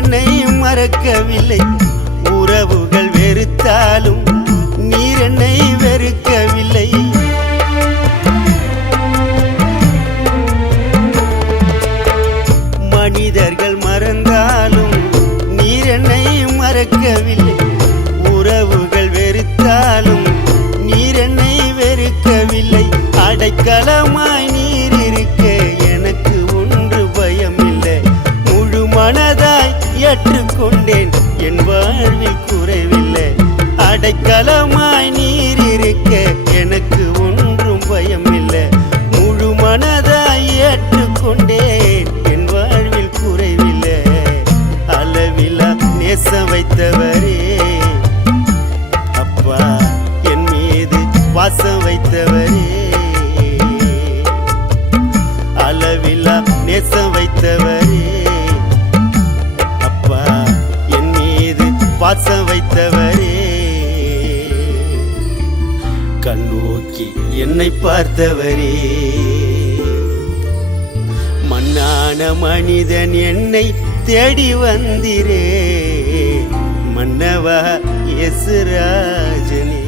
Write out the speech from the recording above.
என்னை மறக்கவில்லை. உறவுகள் வெறுத்தாலும் நீர் என்னை வெறுக்கவில்லை. மனிதர்கள் மறந்தாலும் நீர் என்னை மறக்கவில்லை. உறவுகள் வெறுத்தாலும் நீர் என்னை வெறுக்கவில்லை. அடைக்கலமாய் நீர் இருக்க எனக்கு ஒன்று பயமில்லை. முழு மனதாய் ஏற்றுக்கொண்டேன், என் வாழ்வில் குறைவில்லை. அடைக்கலமாய் நீர் இருக்க எனக்கு ஒன்றும் பயமில்லை. முழு மனதாய் ஏற்றுக்கொண்டேன், என் வாழ்வில் குறைவில்லை. அளவிலா நேசம் வைத்தவரே அப்பா, என் மீது பாசம் வைத்தவரே. அளவிலா நேசம் வைத்தவரே அப்பா, என் மீது பாசம் வைத்தவரே. கண்ணோக்கி என்னை பார்த்தவரே. மண்ணான மனிதன் என்னை தேடி வந்திரே, மன்னவா இயேசுராஜனே.